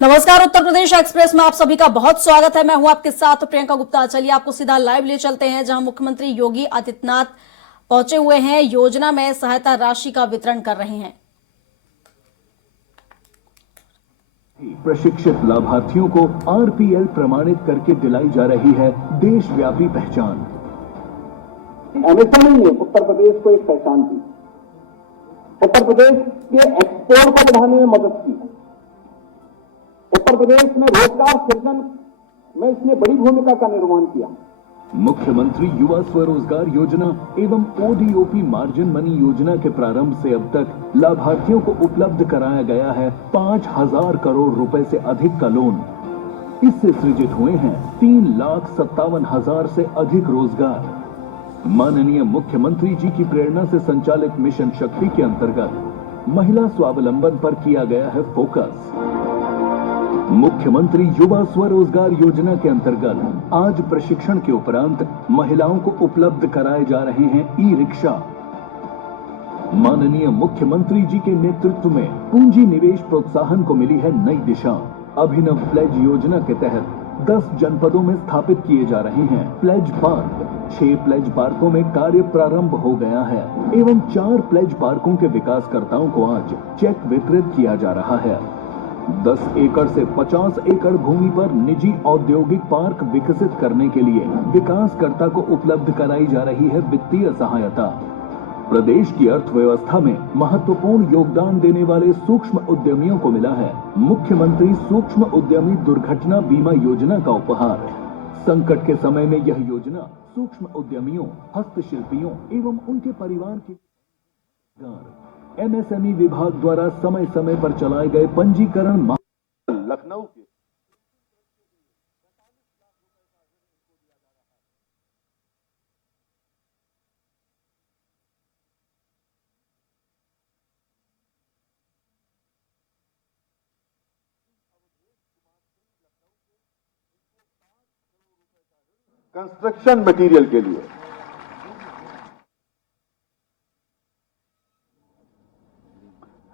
नमस्कार, उत्तर प्रदेश एक्सप्रेस में आप सभी का बहुत स्वागत है। मैं हूं आपके साथ प्रियंका गुप्ता। चलिए आपको सीधा लाइव ले चलते हैं जहां मुख्यमंत्री योगी आदित्यनाथ पहुंचे हुए हैं, योजना में सहायता राशि का वितरण कर रहे हैं। प्रशिक्षित लाभार्थियों को आरपीएल प्रमाणित करके दिलाई जा रही है देशव्यापी पहचान। एमएसएमई ने उत्तर प्रदेश को एक पहचान दी, उत्तर प्रदेश के एक्सपोर्ट को बढ़ाने में मदद की, उत्तर प्रदेश में रोजगार सृजन में इसने बड़ी भूमिका का निर्वहन किया। मुख्यमंत्री युवा स्वरोजगार योजना एवं ओडीओपी मार्जिन मनी योजना के प्रारंभ से अब तक लाभार्थियों को उपलब्ध कराया गया है 5,000 करोड़ रुपए से अधिक का लोन। इससे सृजित हुए हैं 3,57,000 से अधिक रोजगार। माननीय मुख्यमंत्री जी की प्रेरणा से संचालित मिशन शक्ति के अंतर्गत महिला स्वावलंबन पर किया गया है फोकस। मुख्यमंत्री युवा स्वरोजगार योजना के अंतर्गत आज प्रशिक्षण के उपरांत महिलाओं को उपलब्ध कराए जा रहे हैं ई रिक्शा। माननीय मुख्यमंत्री जी के नेतृत्व में पूंजी निवेश प्रोत्साहन को मिली है नई दिशा। अभिनव प्लेज योजना के तहत 10 जनपदों में स्थापित किए जा रहे हैं प्लेज पार्क। 6 प्लेज पार्कों में कार्य प्रारंभ हो गया है एवं 4 प्लेज पार्कों के विकासकर्ताओं को आज चेक वितरित किया जा रहा है। 10 एकड़ से 50 एकड़ भूमि पर निजी औद्योगिक पार्क विकसित करने के लिए विकासकर्ता को उपलब्ध कराई जा रही है वित्तीय सहायता। प्रदेश की अर्थव्यवस्था में महत्वपूर्ण योगदान देने वाले सूक्ष्म उद्यमियों को मिला है मुख्यमंत्री सूक्ष्म उद्यमी दुर्घटना बीमा योजना का उपहार। संकट के समय में यह योजना सूक्ष्म उद्यमियों, हस्तशिल्पियों एवं उनके परिवार के एमएसएमई विभाग द्वारा समय समय पर चलाए गए पंजीकरण लखनऊ के कंस्ट्रक्शन मटेरियल के लिए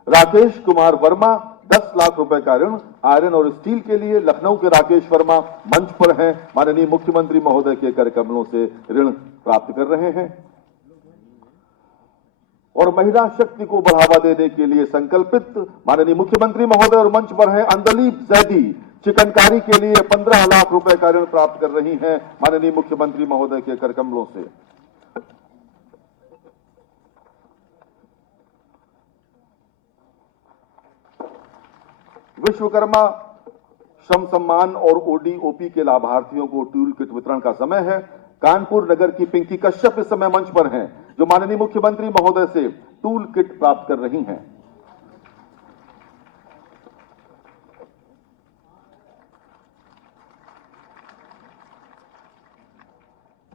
राकेश कुमार वर्मा 10 लाख रुपए का ऋण आयरन और स्टील के लिए लखनऊ के राकेश वर्मा मंच पर हैं, माननीय मुख्यमंत्री महोदय के कर कमलों से ऋण प्राप्त कर रहे हैं। और महिला शक्ति को बढ़ावा देने के लिए संकल्पित माननीय मुख्यमंत्री महोदय और मंच पर हैं अंदलीप जैदी चिकनकारी के लिए 15 लाख रुपए का ऋण प्राप्त कर रही हैं, माननीय मुख्यमंत्री महोदय के कर कमलों से। विश्वकर्मा श्रम सम्मान और ओडीओपी के लाभार्थियों को टूल किट वितरण का समय है। कानपुर नगर की पिंकी कश्यप इस समय मंच पर हैं, जो माननीय मुख्यमंत्री महोदय से टूल किट प्राप्त कर रही हैं।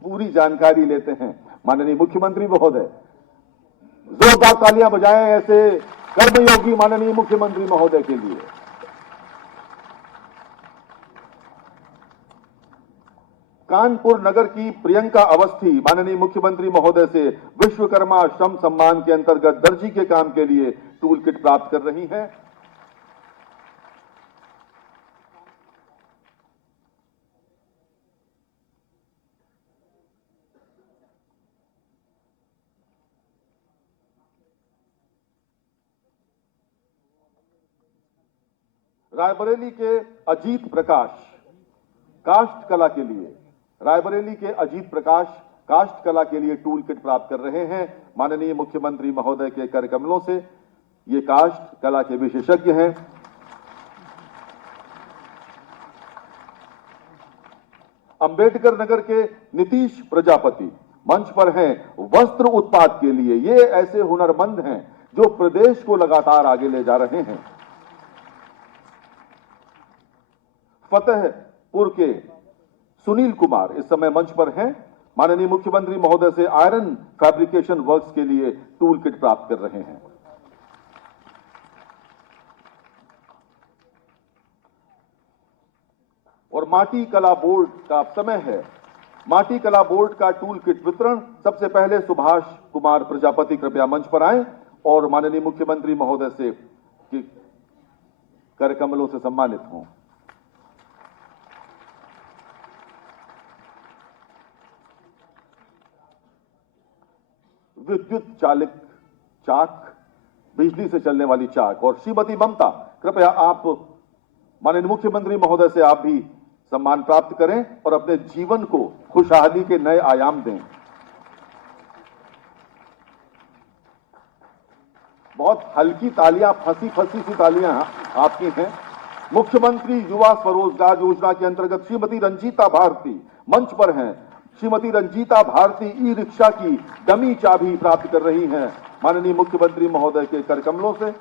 पूरी जानकारी लेते हैं माननीय मुख्यमंत्री महोदय। जोरदार तालियां बजाएं ऐसे कर्मयोगी माननीय मुख्यमंत्री महोदय के लिए। कानपुर नगर की प्रियंका अवस्थी माननीय मुख्यमंत्री महोदय से विश्वकर्मा श्रम सम्मान के अंतर्गत दर्जी के काम के लिए टूल किट प्राप्त कर रही हैं। रायबरेली के अजीत प्रकाश काष्ठ कला के लिए रायबरेली के अजीत प्रकाश काष्ठ कला के लिए टूल किट प्राप्त कर रहे हैं, माननीय मुख्यमंत्री महोदय के कर कमलों से। ये काष्ठ कला के विशेषज्ञ हैं। अंबेडकर नगर के नीतीश प्रजापति मंच पर हैं वस्त्र उत्पाद के लिए। ये ऐसे हुनरमंद हैं जो प्रदेश को लगातार आगे ले जा रहे हैं। फतेहपुर के सुनील कुमार इस समय मंच पर हैं, माननीय मुख्यमंत्री महोदय से आयरन फैब्रिकेशन वर्क्स के लिए टूल किट प्राप्त कर रहे हैं। और माटी कला बोर्ड का समय है। माटी कला बोर्ड का टूल किट वितरण। सबसे पहले सुभाष कुमार प्रजापति कृपया मंच पर आए और माननीय मुख्यमंत्री महोदय से कर कमलों से सम्मानित हों। विद्युत चालित चाक, बिजली से चलने वाली चाक। और श्रीमती ममता, कृपया आप माननीय मुख्यमंत्री महोदय से आप भी सम्मान प्राप्त करें और अपने जीवन को खुशहाली के नए आयाम दें। बहुत हल्की तालियां, फंसी फंसी सी तालियां आपकी हैं। मुख्यमंत्री युवा स्वरोजगार योजना के अंतर्गत श्रीमती रंजीता भारती मंच पर हैं। श्रीमती रंजीता भारती ई रिक्शा की डमी चाबी प्राप्त कर रही हैं माननीय मुख्यमंत्री महोदय के कर कमलों से।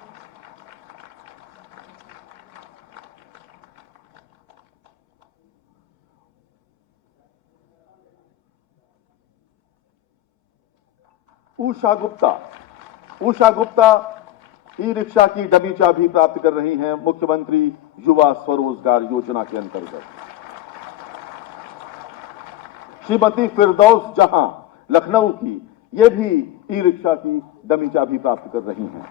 उषा गुप्ता ई रिक्शा की डमी चाबी प्राप्त कर रही हैं मुख्यमंत्री युवा स्वरोजगार योजना के अंतर्गत। श्रीमती फिरदौस जहां लखनऊ की, ये भी ई रिक्शा की डमी चाबी प्राप्त कर रही हैं।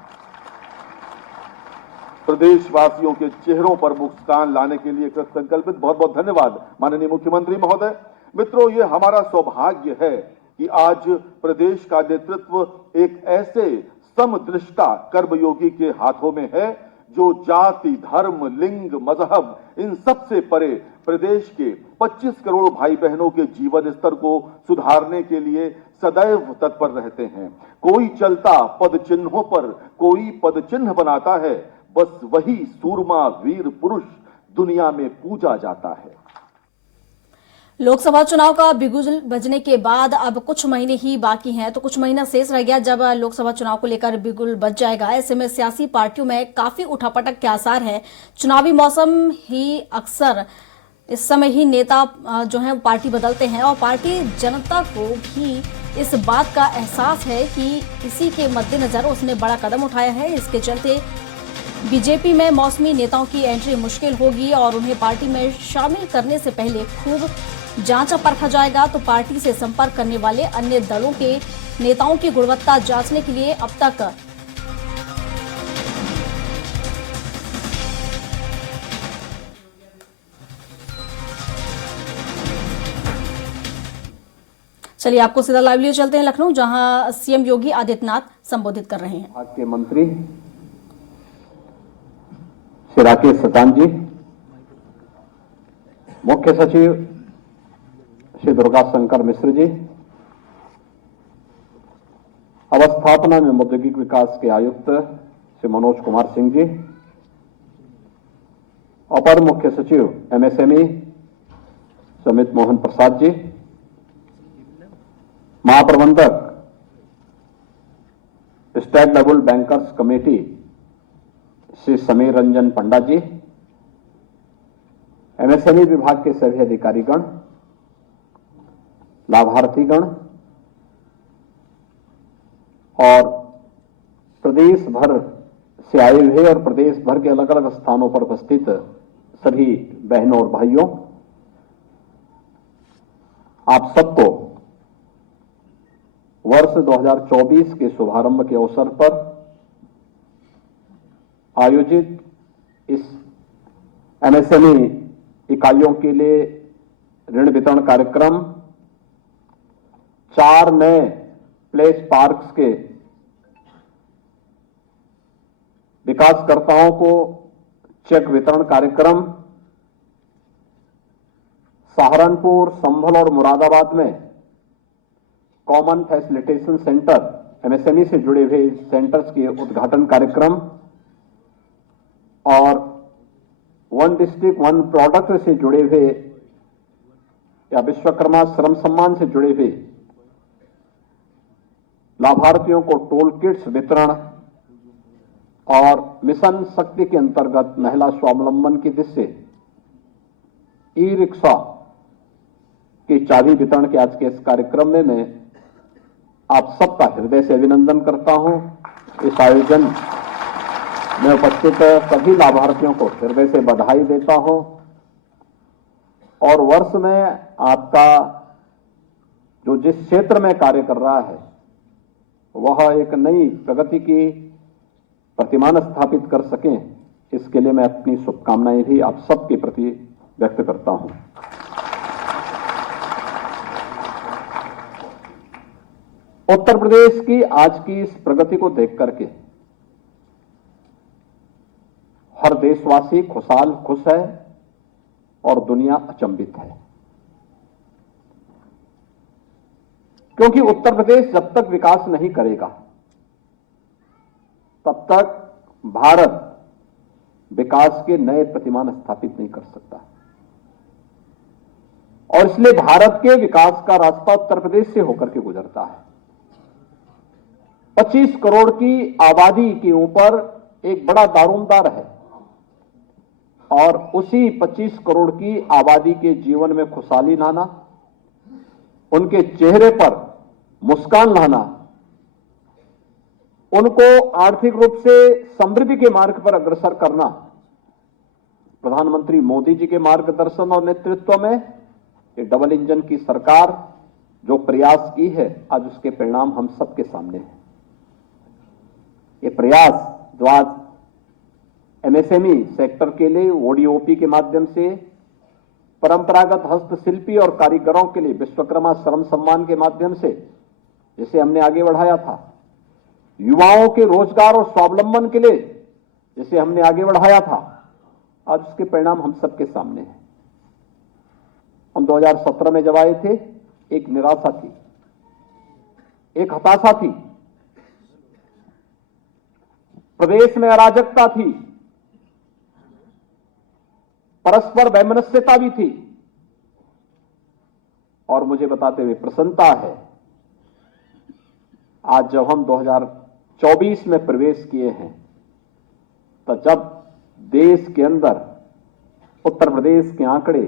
प्रदेशवासियों के चेहरों पर मुस्कान लाने के लिए कृत संकल्पित बहुत बहुत धन्यवाद माननीय मुख्यमंत्री महोदय। मित्रों, ये हमारा सौभाग्य है कि आज प्रदेश का नेतृत्व एक ऐसे समदृष्टा कर्मयोगी के हाथों में है जो जाति, धर्म, लिंग, मजहब इन सब से परे प्रदेश के 25 करोड़ भाई बहनों के जीवन स्तर को सुधारने के लिए सदैव तत्पर रहते हैं। कोई चलता पद चिन्हों पर, कोई पद चिन्ह बनाता है, बस वही सूरमा वीर पुरुष दुनिया में पूजा जाता है। लोकसभा चुनाव का बिगुल बजने के बाद अब कुछ महीने ही बाकी हैं, तो कुछ महीना शेष रह गया जब लोकसभा चुनाव को लेकर बिगुल बज जाएगा। ऐसे में सियासी पार्टियों में काफी उठापटक के आसार है। चुनावी मौसम ही अक्सर इस समय ही नेता जो है पार्टी बदलते हैं और पार्टी जनता को भी इस बात का एहसास है कि इसी के मद्देनजर उसने बड़ा कदम उठाया है। इसके चलते बीजेपी में मौसमी नेताओं की एंट्री मुश्किल होगी और उन्हें पार्टी में शामिल करने से पहले खूब जांचा परखा जाएगा। तो पार्टी से संपर्क करने वाले अन्य दलों के नेताओं की गुणवत्ता जांचने के लिए अब तक चलिए आपको सीधा लाइव लिए चलते हैं लखनऊ, जहां सीएम योगी आदित्यनाथ संबोधित कर रहे हैं। विभाग के मंत्री श्री राकेश सतान जी, मुख्य सचिव श्री दुर्गा शंकर मिश्र जी, अवस्थापना में औद्योगिक विकास के आयुक्त श्री मनोज कुमार सिंह जी, अपर मुख्य सचिव एमएसएमई सुमित मोहन प्रसाद जी, महाप्रबंधक state level bankers committee Shri Samir Ranjan Panda ji, MSME विभाग के सभी अधिकारीगण, लाभार्थीगण और प्रदेश भर से आए हुए और प्रदेश भर के अलग अलग स्थानों पर उपस्थित सभी बहनों और भाइयों, आप सबको वर्ष 2024 के शुभारंभ के अवसर पर आयोजित इस एमएसएमई इकाइयों के लिए ऋण वितरण कार्यक्रम, 4 नए प्लेस पार्क्स के विकासकर्ताओं को चेक वितरण कार्यक्रम, सहारनपुर, संभल और मुरादाबाद में कॉमन फैसिलिटेशन सेंटर एमएसएमई से जुड़े हुए सेंटर्स के उद्घाटन कार्यक्रम और वन डिस्ट्रिक्ट वन प्रोडक्ट से जुड़े हुए या विश्वकर्मा श्रम सम्मान से जुड़े हुए लाभार्थियों को टोल किट्स वितरण और मिशन शक्ति के अंतर्गत महिला स्वावलंबन की दृष्टि से ई रिक्शा की चाबी वितरण के आज के इस कार्यक्रम में मैं आप सबका हृदय से अभिनंदन करता हूं। इस आयोजन में उपस्थित सभी लाभार्थियों को हृदय से बधाई देता हूं और वर्ष में आपका जो जिस क्षेत्र में कार्य कर रहा है वह एक नई प्रगति की प्रतिमान स्थापित कर सकें, इसके लिए मैं अपनी शुभकामनाएं भी आप सबके प्रति व्यक्त करता हूं। उत्तर प्रदेश की आज की इस प्रगति को देख करके हर देशवासी खुशहाल खुश है और दुनिया अचंभित है, क्योंकि उत्तर प्रदेश जब तक विकास नहीं करेगा तब तक भारत विकास के नए प्रतिमान स्थापित नहीं कर सकता। और इसलिए भारत के विकास का रास्ता उत्तर प्रदेश से होकर के गुजरता है। 25 करोड़ की आबादी के ऊपर एक बड़ा दारोमदार है और उसी 25 करोड़ की आबादी के जीवन में खुशहाली लाना, उनके चेहरे पर मुस्कान लाना, उनको आर्थिक रूप से समृद्धि के मार्ग पर अग्रसर करना, प्रधानमंत्री मोदी जी के मार्गदर्शन और नेतृत्व में ये डबल इंजन की सरकार जो प्रयास की है, आज उसके परिणाम हम सबके सामने हैं। ये प्रयास जो आज एमएसएमई सेक्टर के लिए ओडीओपी के माध्यम से, परंपरागत हस्तशिल्पी और कारीगरों के लिए विश्वकर्मा श्रम सम्मान के माध्यम से जिसे हमने आगे बढ़ाया था, युवाओं के रोजगार और स्वावलंबन के लिए जिसे हमने आगे बढ़ाया था, आज उसके परिणाम हम सबके सामने हैं। हम 2017 में जब आए थे, एक निराशा थी, एक हताशा थी, प्रदेश में अराजकता थी, परस्पर वैमनस्यता भी थी, और मुझे बताते हुए प्रसन्नता है आज जब हम 2024 में प्रवेश किए हैं, तो जब देश के अंदर उत्तर प्रदेश के आंकड़े